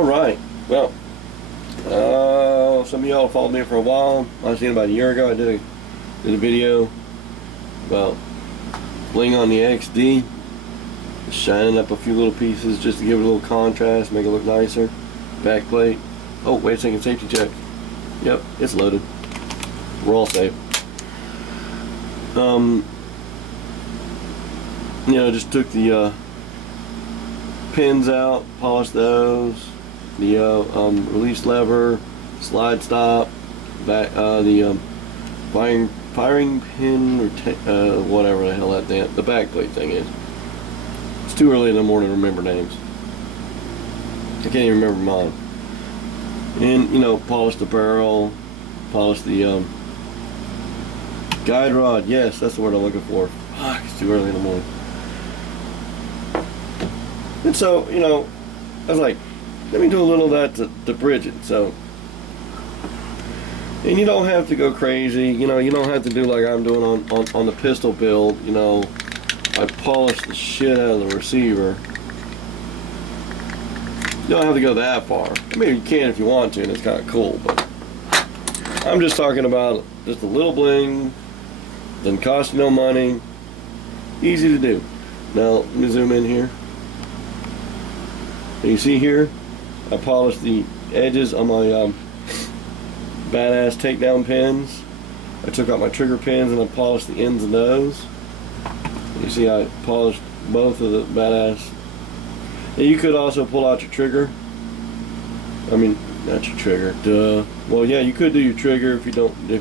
Alright, well, some of y'all followed me for a while. I seen about a year ago I did a video about Bling on the XD, shining up a few little pieces just to give it a little contrast, make it look nicer. Back plate. Oh, wait a second, safety check. Yep, it's loaded. We're all safe. You know, just took the pins out, polished those, the release lever, slide stop, back the firing pin or whatever the hell the back plate thing is. It's too early in the morning to remember names. I can't even remember mine. And, you know, polish the barrel, polish the guide rod. Yes, that's the word I'm looking for. Fuck, it's too early in the morning. And so, you know, I was like, let me do a little of that to bridge it. So, and you don't have to go crazy. You know, you don't have to do like I'm doing on the pistol build. You know, I polish the shit out of the receiver. You don't have to go that far. I mean, you can if you want to, and it's kind of cool, but I'm just talking about just a little bling, doesn't cost you no money, easy to do. Now, let me zoom in here. And you see here, I polished the edges on my badass takedown pins. I took out my trigger pins and I polished the ends of those. And you see I polished both of the badass. And you could also pull out your trigger. I mean, not your trigger. Duh. Well, yeah, you could do your trigger if you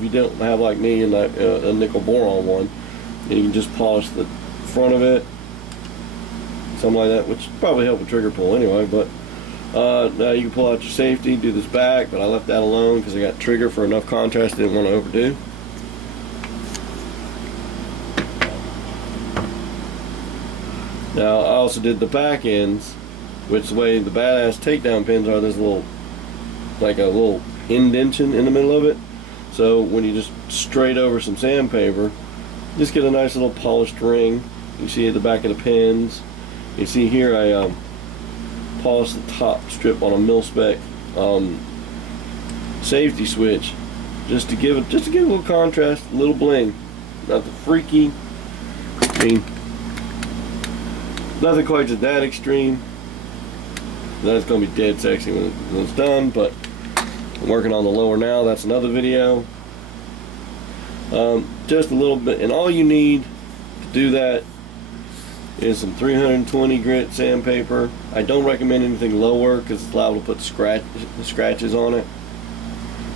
don't have like me and a nickel boron one. And you can just polish the front of it, something like that, which probably help with trigger pull anyway. But now you can pull out your safety, do this back, but I left that alone because I got trigger for enough contrast. Didn't want to overdo. Now I also did the back ends, which the way the badass takedown pins are, there's a little indentation in the middle of it. So when you just straight over some sandpaper, just get a nice little polished ring. You see at the back of the pins. You see here I polished the top strip on a mil-spec safety switch, just to give it a little contrast, a little bling. Not the freaky. I mean, nothing quite to that extreme. That's gonna be dead sexy when it's done, but I'm working on the lower now. That's another video. Just a little bit, and all you need to do that is some 320 grit sandpaper. I don't recommend anything lower because it's liable to put scratches on it,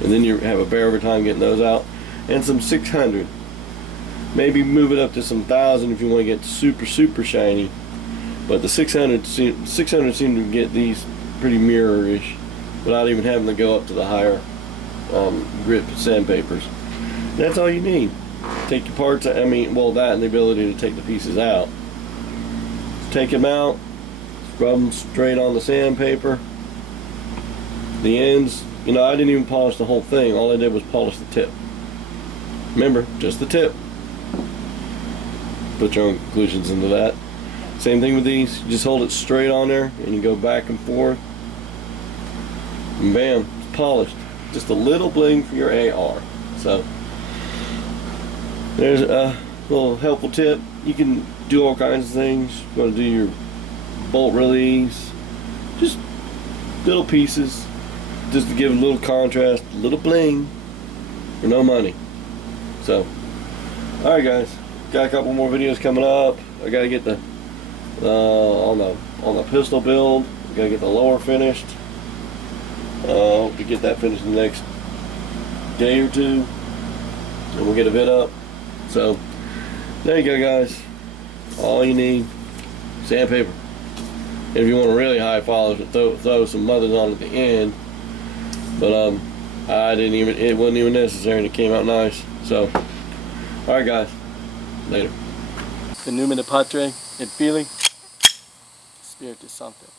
and then you have a bear of a time getting those out. And some 600. Maybe move it up to some 1000 if you want to get super shiny. But the 600 seem to get these pretty mirror-ish without even having to go up to the higher grit sandpapers. That's all you need. Take your parts, I mean, well, that and the ability to take the pieces out. Take them out, rub them straight on the sandpaper. The ends, you know, I didn't even polish the whole thing. All I did was polish the tip. Remember, just the tip. Put your own conclusions into that. Same thing with these. You just hold it straight on there and you go back and forth. And bam, it's polished. Just a little bling for your AR. So, there's a little helpful tip. You can do all kinds of things. You want to do your bolt release, just little pieces, just to give a little contrast, a little bling for no money. So, alright guys, got a couple more videos coming up. I gotta get the on the pistol build. I gotta get the lower finished. Hope to get that finished in the next day or two, and we'll get a vid up. So there you go guys, all you need, sandpaper. If you want to really high polish it, throw some mothers on at the end, but it wasn't even necessary and it came out nice. So alright guys, later. The Newman de Patre and feeling Spirit is something.